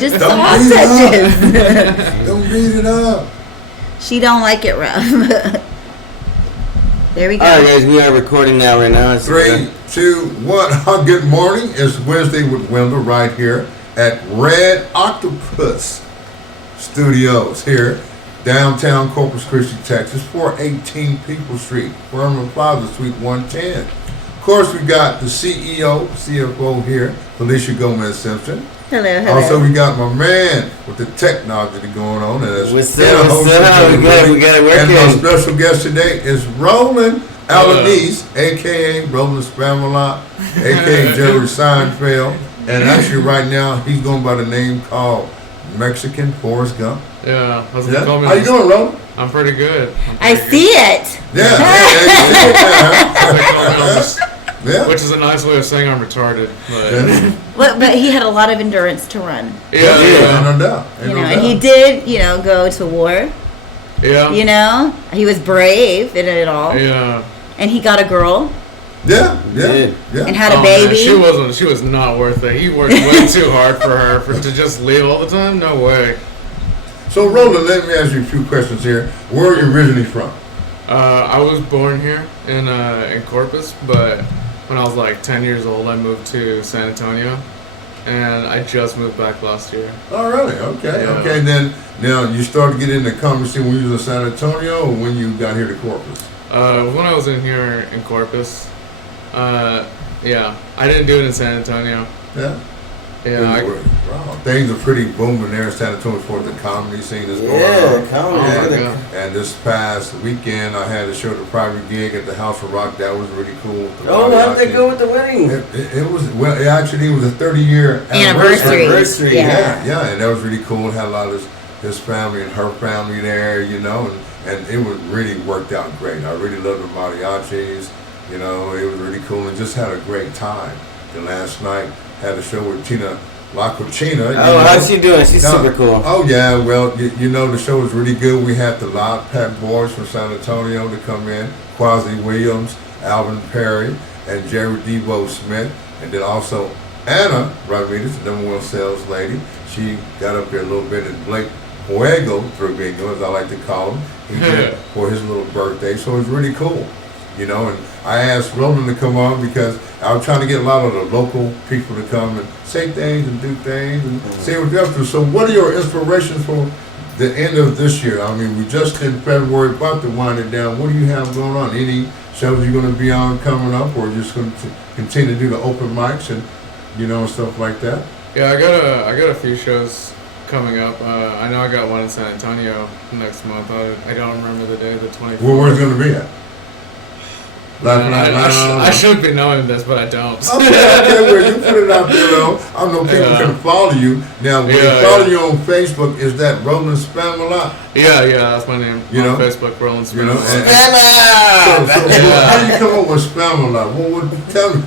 just sausages. Don't beat it up. She don't like it rough. There we go. All right, guys, we are recording now. Right now, it's 3, 2, 1. Good morning. It's Wednesday with Wendell right here at Red Octopus Studios here, downtown Corpus Christi, Texas, 418 Peoples Street, Vernon Plaza, Suite 110. Of course, we got the CEO, CFO here, Felicia Gomez-Simpson. Hello. Also, we got my man with the technology going on. And what's up? We got it working. And our special guest today is Roland Alanice, a.k.a. Roland Spamalot, a.k.a. Jerry Seinfeld. And actually, right now, he's going by the name called Mexican Forrest Gump. Yeah. How you doing, Roland? I'm pretty good. I see it. Yeah. Yeah. Which is a nice way of saying I'm retarded. But he had a lot of endurance to run. Yeah. No doubt. And he did, go to war. Yeah. He was brave in it all. Yeah. And he got a girl. Yeah. And had a baby. Man, she was not worth it. He worked way too hard for her to just leave all the time. No way. So, Roland, let me ask you a few questions here. Where are you originally from? I was born here in Corpus, but when I was like 10 years old, I moved to San Antonio, and I just moved back last year. Oh, really? Okay. Yeah. Okay. Then, now you started to get into conversation when you was in San Antonio, or when you got here to Corpus? When I was in here in Corpus, I didn't do it in San Antonio. Yeah. Yeah. Wow. Things are pretty booming there in San Antonio for the comedy scene is going on. Yeah, comedy. And this past weekend, I had to show the private gig at the House of Rock. That was really cool. Oh, how did they go with the wedding? It was a 30-year anniversary. Yeah, and that was really cool. It had a lot of his family and her family there, and it was really worked out great. I really loved the mariachis. It was really cool, and just had a great time. The last night had a show with Tina La Cucina. How's she doing? She's super cool. Oh, yeah. Well, the show was really good. We had the Loud Pack Boys from San Antonio to come in, Quasi Williams, Alvin Perry, and Jerry Devo Smith. And then also Anna Ramirez, the #1 sales lady. She got up there a little bit, and Blake Fuego, as I like to call him, he did for his little birthday. So it was really cool. And I asked Roland to come on because I was trying to get a lot of the local people to come and say things and do things and say what they're up to. So what are your inspirations for the end of this year? I mean, we just in February, about to wind it down. What do you have going on? Any shows you're going to be on coming up, or just going to continue to do the open mics and, and stuff like that? Yeah, I got a few shows coming up. I know I got one in San Antonio next month. I don't remember the day, the 24th. Well, where's it going to be at? I should be knowing this, but I don't. Okay, well, you put it out there, though. I know people can follow you. Now, when they follow you on Facebook, is that Roland Spamalot? Yeah, that's my name. On Facebook, Roland Spamalot. So how do you come up with Spamalot? Tell me.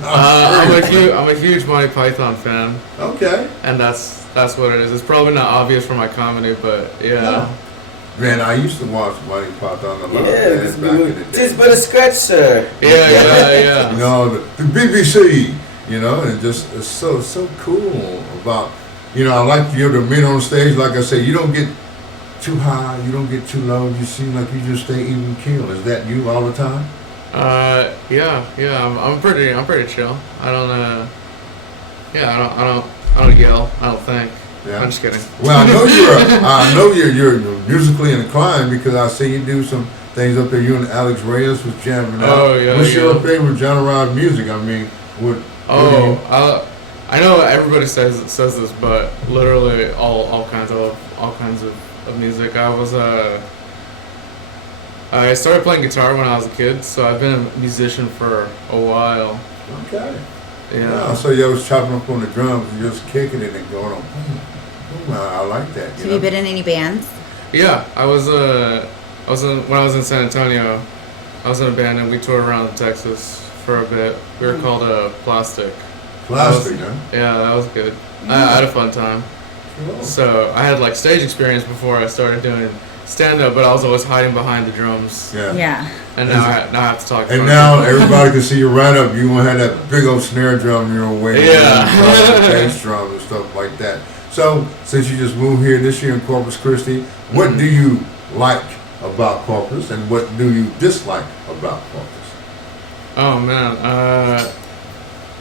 I'm a huge Monty Python fan. Okay. And that's what it is. It's probably not obvious for my comedy, but yeah. No. Man, I used to watch Monty Python a lot. Yeah, just but a sketch, sir. Yeah. The BBC, and just it's so cool about, I like the men on stage. Like I say, you don't get too high, you don't get too low. You seem like you just stay even keel. Is that you all the time? Yeah. I'm pretty chill. I don't yell. I don't think. Yeah. I'm just kidding. Well, I know you're musically inclined because I see you do some things up there. You and Alex Reyes was jamming out. Oh yeah. What's your favorite genre of music? I mean, I know everybody says this, but literally all kinds of music. I started playing guitar when I was a kid, so I've been a musician for a while. Okay. Yeah. So you was chopping up on the drums and just kicking it and going on. I like that. Have you been in any bands? Yeah, when I was in San Antonio, I was in a band and we toured around Texas for a bit. We were called Plastic. Plastic, huh? Yeah, that was good. I had a fun time. Cool. So I had stage experience before I started doing stand-up, but I was always hiding behind the drums. Yeah. And now I have to talk. And now everybody can see you right up. You gonna have that big old snare drum in your way. Yeah. Bass drum and stuff like that. So, since you just moved here this year in Corpus Christi, what do you like about Corpus, and what do you dislike about Corpus? Oh man,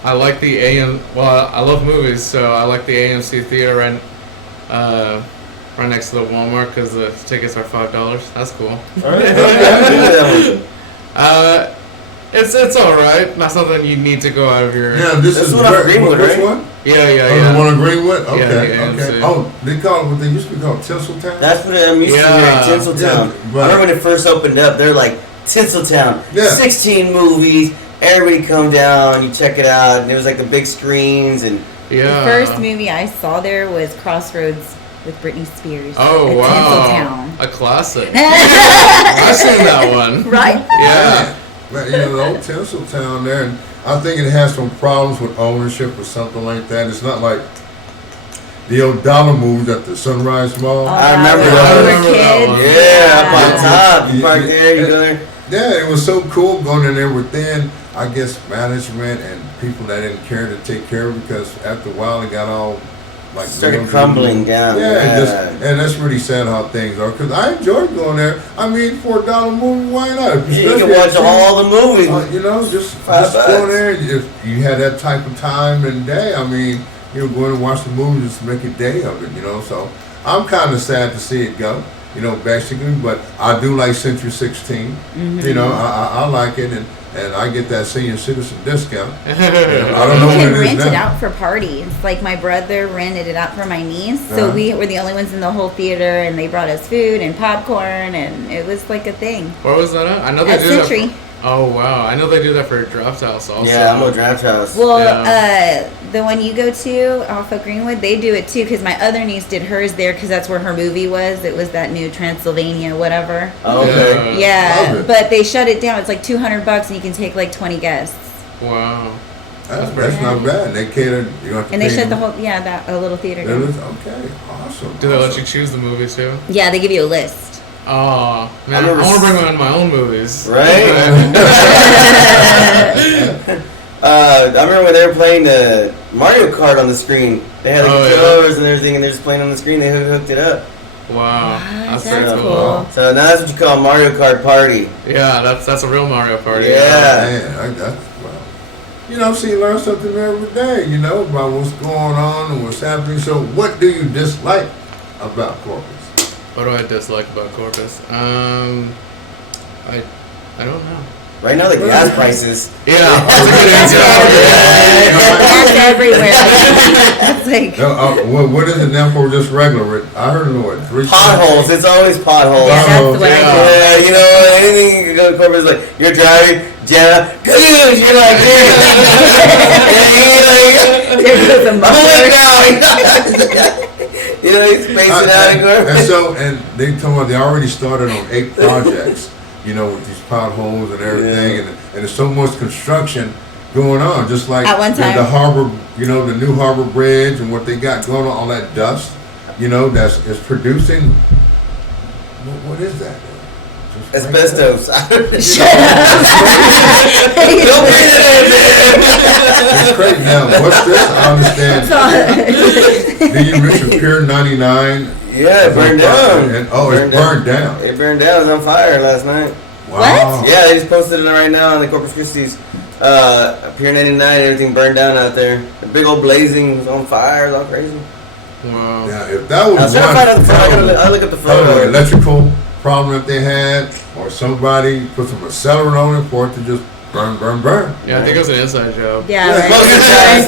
I like the AM. Well, I love movies, so I like the AMC theater right next to the Walmart because the tickets are $5. That's cool. It's all right. Not something you need to go out of your. Yeah, this is one on Greenwood, which right? one? Yeah. The one on Greenwood? Okay, Yeah, okay. AMC. Oh, they call it what they used to be called Tinseltown? That's what it used to be at Tinseltown. Yeah, I remember when it first opened up, they're like, Tinseltown, 16 movies, everybody come down, you check it out, and it was like the big screens and. The first movie I saw there was Crossroads with Britney Spears. Oh at wow, Tinseltown. a classic. I've seen that one. Right? Yeah. But, the old Tinseltown there, and I think it has some problems with ownership or something like that. It's not like the old dollar movies at the Sunrise Mall. I remember that one. Yeah, up on top. You park there, you go there. Yeah, it was so cool going in there within, I guess, management and people that didn't care to take care of it, because after a while it got all like started crumbling down. And that's really sad how things are. Because I enjoyed going there. I mean, for a dollar movie, why not? You can watch all the movies. Just go there. If you had that type of time and day, I mean, going to watch the movie, just make a day of it. So I'm kind of sad to see it go. Basically, but I do like Century 16. Mm-hmm. I like it, and I get that senior citizen discount. I don't know You what can it is rent it now. out for parties. Like my brother rented it out for my niece, so we were the only ones in the whole theater, and they brought us food and popcorn, and it was like a thing. Where was that at? I know they At do Century. that. Oh wow, I know they do that for Draft House also. Yeah, I'm a Draft House. Well, the one you go to off of Greenwood, they do it too, because my other niece did hers there because that's where her movie was. It was that new Transylvania, whatever. Oh, okay. Yeah, but they shut it down. It's like $200 and you can take like 20 guests. Wow. That's not bad. They catered. You have to and pay they shut them. the whole that a little theater It down. was okay. Awesome. Do they let you choose the movies too? Yeah, they give you a list. Oh man, I want to bring on my own movies. Right? I remember when they were playing the Mario Kart on the screen. They had the controllers and everything, and they're just playing on the screen. They hooked it up. Wow, That's pretty cool. So now that's what you call Mario Kart Party. Yeah, that's a real Mario Party. Man, so you learn something every day, about what's going on and what's happening. So what do you dislike about Corpus? What do I dislike about Corpus? I don't know. Right now, the gas prices. Yeah, that's a good answer. That's everywhere. It's like What is it now for just regular? I heard it, what, 3 potholes. It's always potholes. Yeah, that's what I do. Anything you can go to Corpus, like, you're driving, jam, you're like, there goes a muffler. He's spacing out and going. And they told me they already started on 8 projects, with these potholes and everything, and there's so much construction going on, just like at one time. The harbor, the new harbor bridge and what they got going on, all that dust, is producing. What is that? Asbestos. Shut up. Don't bring it It's crazy. Now, what's this? I understand. Do you reach a Pier 99? Yeah, it burned down. It's burned down. It burned down. It was on fire last night. Wow. What? Yeah, they just posted it right now on the Corpus Christi's Pier 99. Everything burned down out there. The big old blazing was on fire. It was all crazy. Wow. Now, if that was I was trying to find out the photo. I'll look up the photo. Electrical problem that they had, or somebody put some accelerant on it for it to just burn. Yeah, I think it was an inside job. Yeah, Most right. of the time,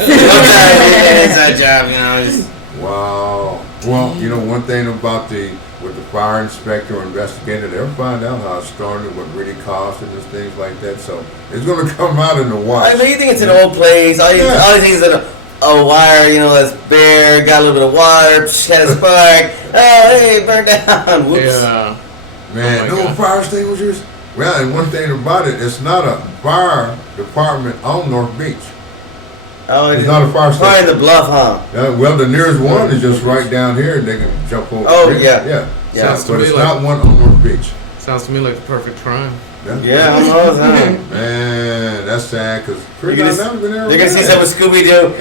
it's that job, just. Wow. Well, one thing about with the fire inspector or investigator, they'll find out how it started, what really caused it, and things like that. So it's going to come out in the wash. I mean, you think it's an old place. All you think is a wire, that's bare, got a little bit of water, had a spark. Oh, hey, it burned down. Whoops. Yeah. Man, no fire extinguishers. Well, and one thing about it, it's not a fire department on North Beach. Oh, it's not a fire station. Fire in the Bluff, huh? Well, the nearest one is just right down here, and they can jump over. Oh, yeah. Yeah. But it's not one on North Beach. Sounds to me like the perfect crime. Yeah, almost, huh? Man, that's sad because They're gonna see some with Scooby Doo.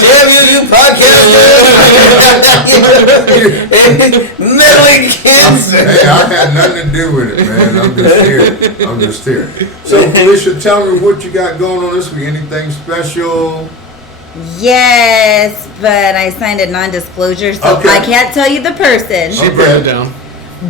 Damn you podcast! Meddling kids! Hey, I had nothing to do with it, man. I'm just here. So, Felicia, tell me what you got going on this week. Anything special? Yes, but I signed a non-disclosure, so Okay. I can't tell you the person. She put it down.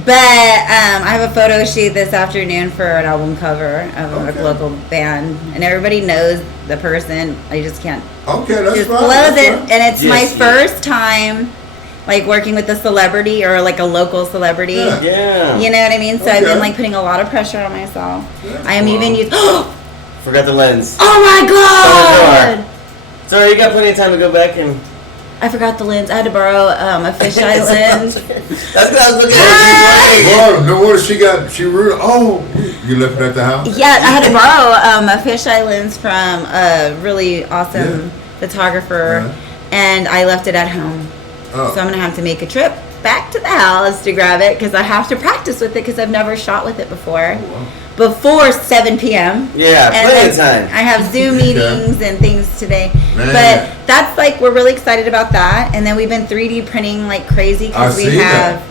But I have a photo shoot this afternoon for an album cover of Okay. a local band, and everybody knows the person. I just can't Okay, that's disclose fine. it, and it's my Yes, yes. first time, like working with a celebrity or like a local celebrity. Yeah. Yeah. You know what I mean? So I've Okay. been like putting a lot of pressure on myself. That's I am cool. even using. Forgot the lens. Oh my god! Sorry, you got plenty of time to go back and. I forgot the lens. I had to borrow a fisheye lens. That's what I was looking at. Well, no wonder she got. She ruined. Oh, you left it at the house. Yeah, I had to borrow a fisheye lens from a really awesome photographer, and I left it at home. Oh. So I'm gonna have to make a trip back to the house to grab it because I have to practice with it because I've never shot with it before. Oh, wow. Before 7 p.m. Yeah, And plenty of then time. I have Zoom meetings and things today. Man. But that's like, we're really excited about that. And then we've been 3D printing like crazy because I we see have that.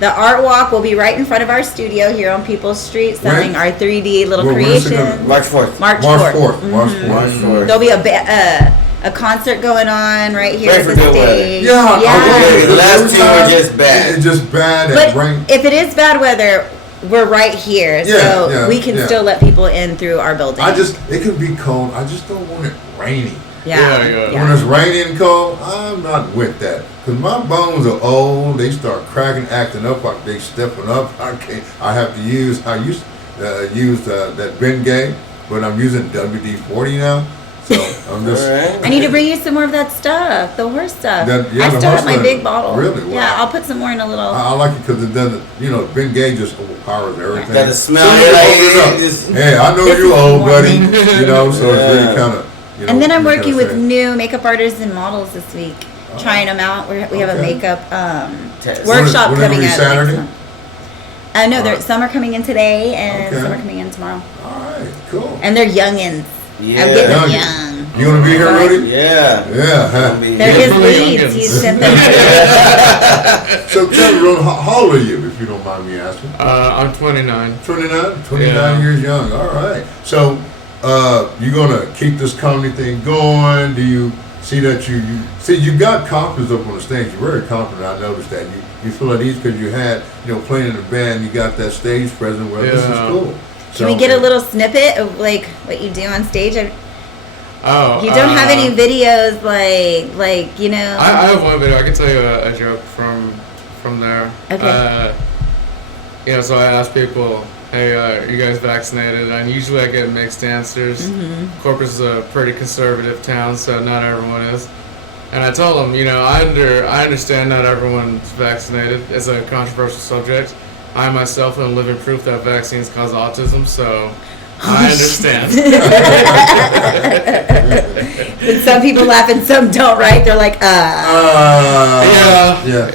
the art walk will be right in front of our studio here on People's Street selling When? our 3D little When's it gonna- creations. March 4th. March March 4th. 4th. March Mhm. 4th. March 4th. There'll be a concert going on right here Pray at for the good weather. stage. Yeah, The last every two were time just bad. It's just bad. But At rain. if it is bad weather, we're right here, Yeah, so yeah, we can yeah. still let people in through our building. It can be cold. I just don't want it rainy. yeah. When it's rainy and cold, I'm not with that. Because my bones are old. They start cracking, acting up like they stepping up. I have to use, I used to use that Bengay, but I'm using WD-40 now. So I'm just. Alright. I need to bring you some more of that stuff, the horse stuff. That- yeah, I the still horse have my stuff. big bottle. Really? Wow. Yeah, I'll put some more in a little. I like it because it doesn't, Bengay just overpowers everything. Got the smell. So you Like, open it up. it just- Hey, I know This you is old, warm. buddy. So it's really Yeah. kind of. And then I'm really working kinda with sad. new makeup artists and models this week, trying them out. We have a Okay. makeup Test. workshop Will it coming be up Saturday? next month. No, Alright. some are coming in today and Okay. some are coming in tomorrow. All right, cool. And they're youngins. Yeah. I'm getting them Youngins. young. You want to be here, Rudy? Yeah. Yeah. Huh? Gonna be- They're his Definitely leads. youngins. He sent them. So tell me, Roland, how old are you, if you don't mind me asking? I'm 29. 29? 29 Yeah. years young. All right. So you going to keep this comedy thing going? Do you see that you got confidence up on the stage? You're very confident. I noticed that. You feel at ease because you had, playing in a band, you got that stage presence. Well, this is Yeah. cool. Can we get a little snippet of like what you do on stage? Oh. You don't have any videos like you know. I have one video. I can tell you a joke from there. Okay. So I ask people, hey, are you guys vaccinated? And usually I get mixed answers. Mm-hmm. Corpus is a pretty conservative town, so not everyone is. And I tell them, I understand not everyone's vaccinated. It's a controversial subject. I myself am living proof that vaccines cause autism, so I understand. And some people laugh and some don't, right? They're like, Yeah. Yeah.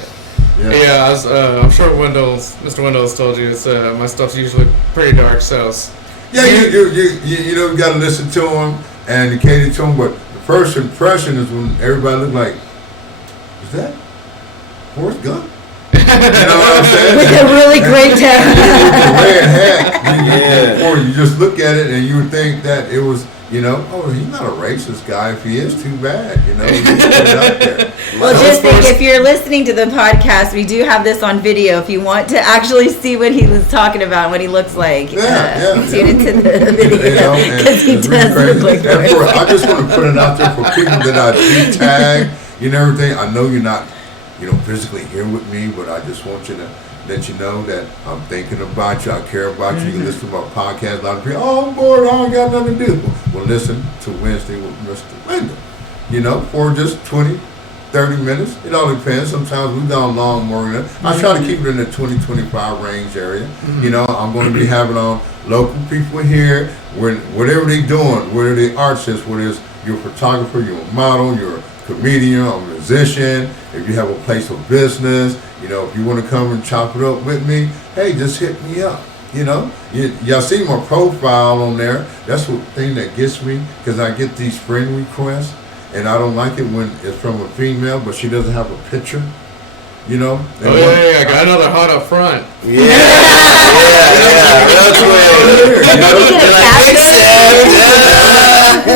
Yeah, I'm sure Mr. Wendell's told you, my stuff's usually pretty dark, so Yeah, you got to listen to them and you cater to them, but the first impression is when everybody look like, is that Forrest Gump? You know what I'm saying? with a really great The time. red hat, or you just look at it and you would think that it was, oh, he's not a racist guy. If he is, too bad. You just put it out there. Well, just think if you're listening to the podcast, we do have this on video. If you want to actually see what he was talking about, and what he looks like, tune into the video because he it's does really look like crazy. Forrest. I just want to put it out there for people that I do tag and everything. I know you're not, physically here with me, but I just want you to let you know that I'm thinking about you. I care about you. You can listen to my podcast. A lot of people, I'm bored. I don't got nothing to do. Well, listen to Wednesday with Mr. Wendell, for just 20, 30 minutes. It all depends. Sometimes we've gone long more than that. I try to keep it in the 20, 25 range area. I'm going to be having on local people here, whatever they're doing, whether they artists, whether it's you're a photographer, you're a model, you're a comedian or musician, if you have a place of business, you know, if you want to come and chop it up with me, hey, just hit me up. You know, y'all see my profile on there. That's the thing that gets me, because I get these friend requests, and I don't like it when it's from a female, but she doesn't have a picture. You know? Oh, yeah, I got another hot up front. Yeah.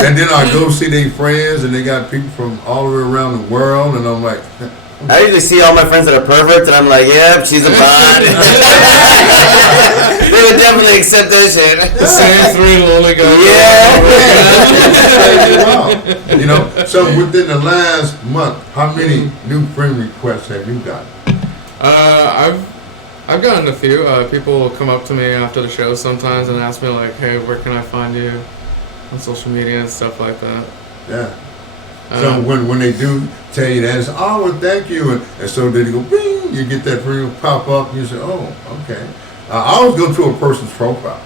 And then I go see their friends, and they got people from all the way around the world, and I'm like... I usually see all my friends that are perverts, and I'm like, yep, she's a bot. They would definitely accept that shit. The same three lonely guys. Yeah. You know, so within the last month, how many new friend requests have you gotten? I've gotten a few. People will come up to me after the show sometimes and ask me like, hey, where can I find you on social media and stuff like that. Yeah. So when they do tell you that, it's, oh, well, thank you. And so then you go, bing, you get that ring pop up, and you say, oh, okay. I always go to a person's profile.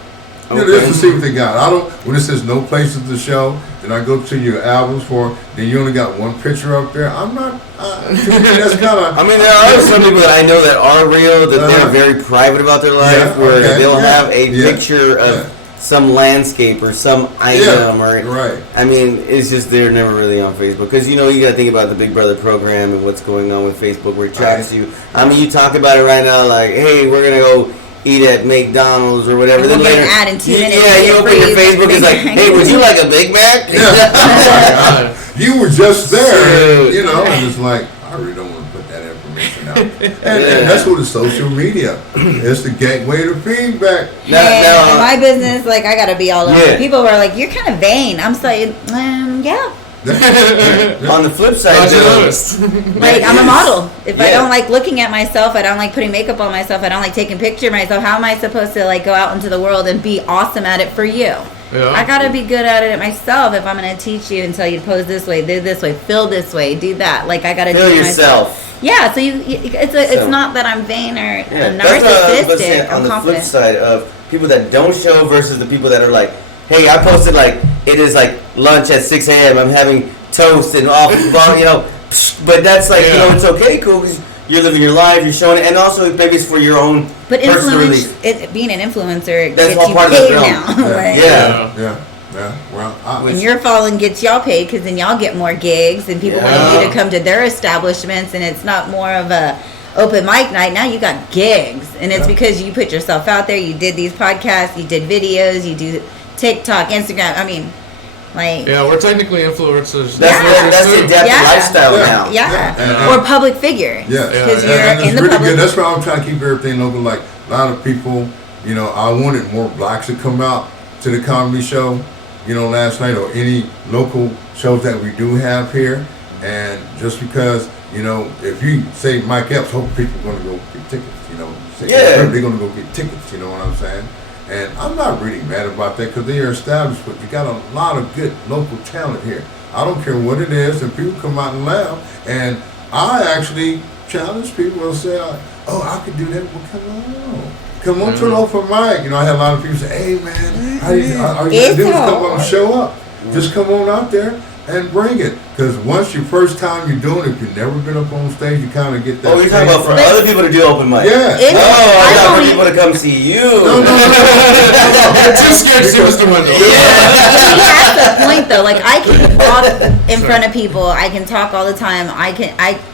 You know, just to see what they got. I don't, when it says no places to show, then I go to your albums then you only got one picture up there. I'm not, to me, that's kind of. I mean, there are some people that I know that are real, that they're very private about their life, where they'll have a picture of some landscape or some item, or right. I mean, it's just they're never really on Facebook, because you know you got to think about the Big Brother program and what's going on with Facebook, where it tracks you. I mean, you talk about it right now, like, hey, we're gonna go eat at McDonald's or whatever. And then later, add in 2 minutes. Yeah, you open your Facebook, it's like, hey, would you like a Big Mac? Yeah. Oh my God. You were just there, Dude. you know, and it's like, I really don't want to put that information out. And that's what it's social media. It's the gateway to feedback. In my business, like, I gotta be all over. People were like, "You're kind of vain." I'm saying, yeah. On the flip side, like, I'm a model. If I don't like looking at myself, I don't like putting makeup on myself, I don't like taking pictures of myself, how am I supposed to like go out into the world and be awesome at it for you? Yeah. I gotta be good at it myself if I'm gonna teach you and tell you to pose this way, do this way, feel this way, do that. Like, I gotta do it myself. Yeah, so it's not that I'm vain or narcissistic. On the flip side of people that don't show versus the people that are like, hey, I posted like it is like lunch at 6 a.m. I'm having toast and all, you know, but that's like, you know, it's okay, cool, because you're living your life, you're showing it, and also maybe it's for your own personal relief. Being an influencer that's gets all you part paid of the now. Right? Yeah. Well, and your following gets y'all paid, because then y'all get more gigs and people want you to come to their establishments, and it's not more of a open mic night. Now you got gigs, and it's because you put yourself out there. You did these podcasts, you did videos, you do TikTok, Instagram. I mean, like, we're technically influencers. That's the adaptive lifestyle now. Yeah. Or public figure. Because you're in the really public. Good. That's why I'm trying to keep everything local. Like, a lot of people, you know, I wanted more blacks to come out to the comedy show, you know, last night, or any local shows that we do have here. And just because, you know, if you say Mike Epps, hope people are going to go get tickets, you know. They're going to go get tickets, you know what I'm saying? And I'm not really mad about that, because they are established, but you got a lot of good local talent here. I don't care what it is, and people come out and laugh. And I actually challenge people and say, oh, I could do that. Well, come on to an open mic. You know, I had a lot of people say, hey, man, are you going to do is come on and show up. Just come on out there and bring it. Because once your first time you're doing it, if you've never been up on stage, you kind of get that. Oh, you're talking about for other people to do open mic? Yeah. I thought for people to come see you. No. You're too scared to see Mr. Wendell. That's the point, though. Like, I can talk in front of people. I can talk all the time.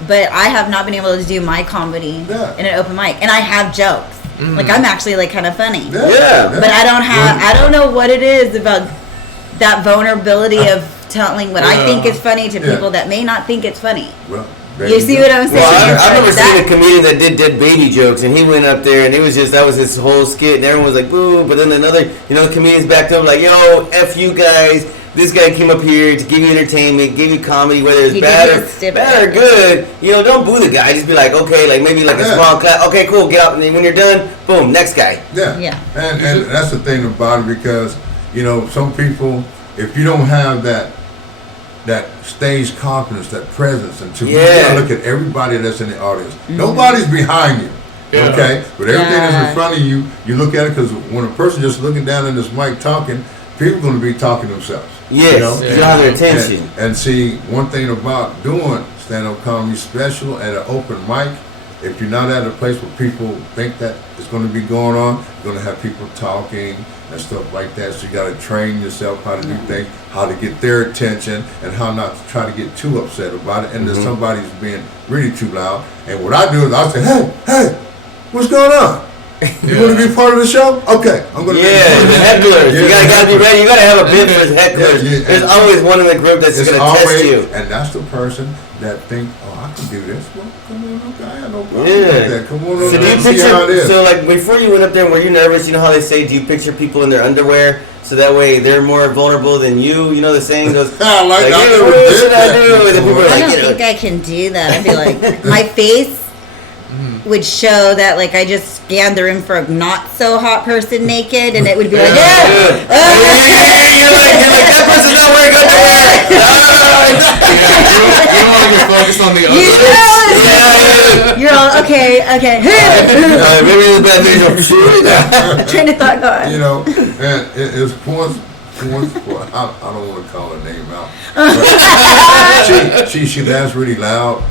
But I have not been able to do my comedy in an open mic. And I have jokes. Like, I'm actually, like, kind of funny. Yeah. But I don't know what it is about that vulnerability of telling what I think is funny to people that may not think it's funny. Well, you see what I'm saying? Well, I remember seeing a comedian that did dead baby jokes, and he went up there, and it was just, that was his whole skit, and everyone was like, boo, but then another, you know, the comedians backed up like, yo, F you guys, this guy came up here to give you entertainment, give you comedy, whether it's bad or good, you know, don't boo the guy, just be like, okay, like maybe like a small clap, okay, cool, get out, and then when you're done, boom, next guy. Yeah. And that's the thing about it, because, you know, some people, if you don't have that stage confidence, that presence, and you gotta look at everybody that's in the audience. Nobody's behind you, okay? But everything that's in front of you, you look at it, because when a person just looking down in this mic talking, people are going to be talking themselves. Yes, you know? you have their attention. And see, one thing about doing stand-up comedy special at an open mic, if you're not at a place where people think that it's going to be going on, you're going to have people talking and stuff like that. So you got to train yourself how to do things, how to get their attention, and how not to try to get too upset about it. And then somebody's being really too loud. And what I do is I say, hey, what's going on? You want to be part of the show? Okay, I'm going to be the hecklers. You gotta be ready. You gotta have a bid for hecklers. There's always one in the group that's going to test you. And that's the person that think, I can do this. Well, come on, okay, I have no problem with that. Come on, so do you picture? So like before you went up there, were you nervous? You know how they say, do you picture people in their underwear so that way they're more vulnerable than you? You know the saying goes, what should I do? And people are I don't think I can do that. I'd be like, my face would show that like I just scanned the room for a not so hot person naked, and it would be like, you're like that person's not wearing underwear. You don't want to get focused on the other. You're all okay. Maybe it's bad news. Train of thought going. You know, and it's once I don't want to call her name out. But she laughs really loud.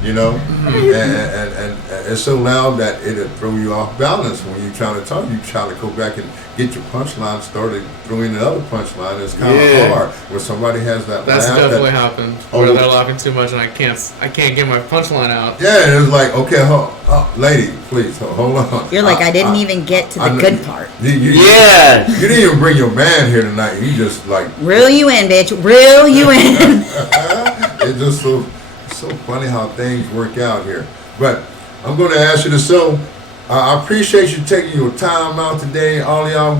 You know, and it's so loud that it'll throw you off balance when you're trying to talk. You try to go back and get your punchline started, throw in another punchline. It's kind of hard when somebody has that. That's laugh definitely happened. Where they're laughing too much and I can't get my punchline out. Yeah, and it's like, okay, lady, please hold on. You're like, I didn't even get to the good part. You didn't even bring your man here tonight. You just like reel you in, bitch. Reel you in. It's just so funny how things work out here. But I'm going to ask you this. So I appreciate you taking your time out today. All of y'all,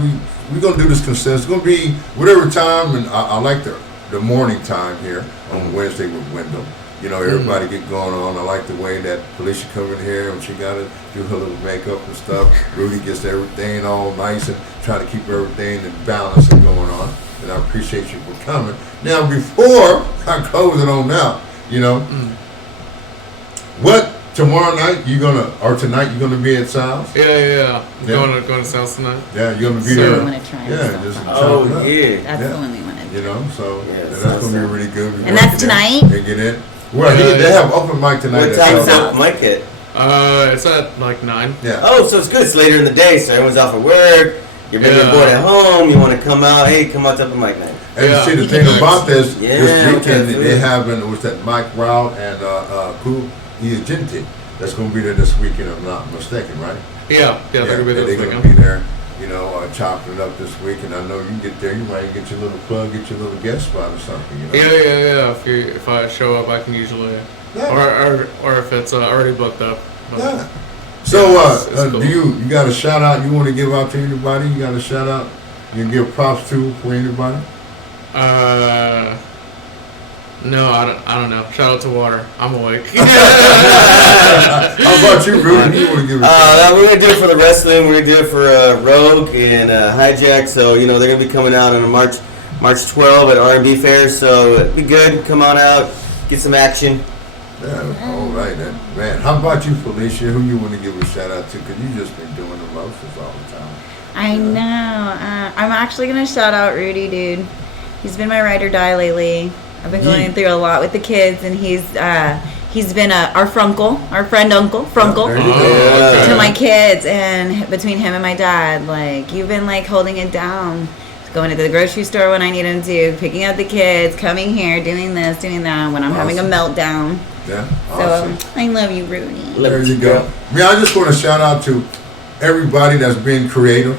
we're going to do this consistent. It's going to be whatever time, and I like the morning time here on Wednesday with Wendell. You know, everybody get going on. I like the way that Felicia come in here and she got to do her little makeup and stuff. Rudy gets everything all nice and try to keep everything in balance and going on. And I appreciate you for coming. Now, before I close it on out, you know, what tomorrow night tonight you're gonna be at Sal's? Yeah. Going to Sal's tonight. Yeah, you're gonna be so there. I'm gonna try just That's yeah. the one we want to do. You know, so that's gonna be really good. And that's tonight. And get in. Well, they have open mic tonight. What time's open mic at? It's at like 9. Yeah. Oh, so it's good. It's later in the day, so everyone's off at work. You're bringing your boy at home. You want to come out? Hey, come out to open mic night. And see the thing about this weekend, they having was that Mike Rowd and Agenti. That's going to be there this weekend, if I'm not mistaken, right? Yeah, they're going to be there. They're going to be there, you know, chopping it up this week. And I know you can get there. You might get your little plug, get your little guest spot or something. You know? Yeah. If I show up, I can usually, or if it's already booked up. Yeah. So, cool. do you got a shout out you want to give out to anybody? You got a shout out you can give props to for anybody? No, I don't know. Shout out to Water. I'm awake. How about you, Rudy? You want to give it? We're gonna do it for the wrestling. We're gonna do it for Rogue and Hijack. So you know they're gonna be coming out on March 12 at R&B Fair. So it'd be good. Come on out, get some action. Yeah, all right, then. Man, how about you, Felicia? Who you want to give a shout out to? Because you just been doing the roasters all the time. I know. I'm actually gonna shout out Rudy, dude. He's been my ride or die lately. I've been going through a lot with the kids, and he's been our friend uncle to my kids. And between him and my dad, like you've been like holding it down. Going to the grocery store when I need him to, picking up the kids, coming here, doing this, doing that when I'm having a meltdown. Yeah, awesome. So I love you, Rudy. There you go. I just want to shout out to everybody that's been creative,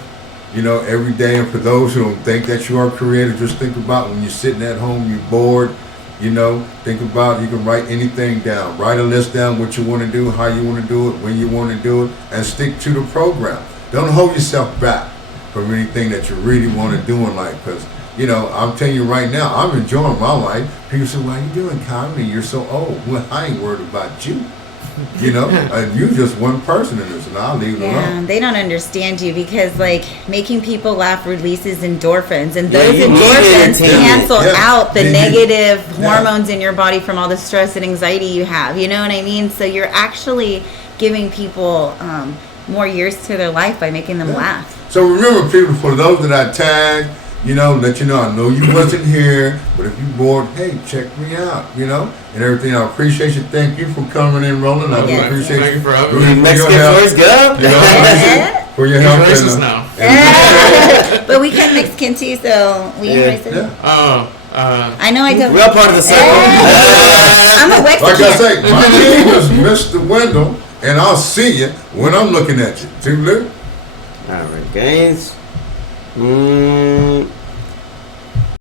you know, every day. And for those who don't think that you are creative, just think about when you're sitting at home, you're bored, you know, think about you can write anything down. Write a list down, what you want to do, how you want to do it, when you want to do it, and stick to the program. Don't hold yourself back from anything that you really want to do in life, because you know, I'm telling you right now, I'm enjoying my life. People say, why are you doing comedy? You're so old. Well, I ain't worried about you. You know, and you're just one person in this, and I'll leave it alone. They don't understand you because, like, making people laugh releases endorphins, and those endorphins cancel out the negative hormones in your body from all the stress and anxiety you have. You know what I mean? So you're actually giving people more years to their life by making them laugh. So remember, people, for those that I tagged, let you know I know you wasn't here, but if you bored, hey, check me out, and everything. I appreciate you. Thank you for coming in, Roland. I really appreciate Thank you for having really me. Mexican first, Gump. for your help. He's racist now. But we can Mexican too, so we ain't racist. Yeah. Oh. I know I don't. We're all part of the circle. I'm a Mexican. Like I say, my name is Mr. Wendell, and I'll see you when I'm looking at you. See, Lou? All right, guys.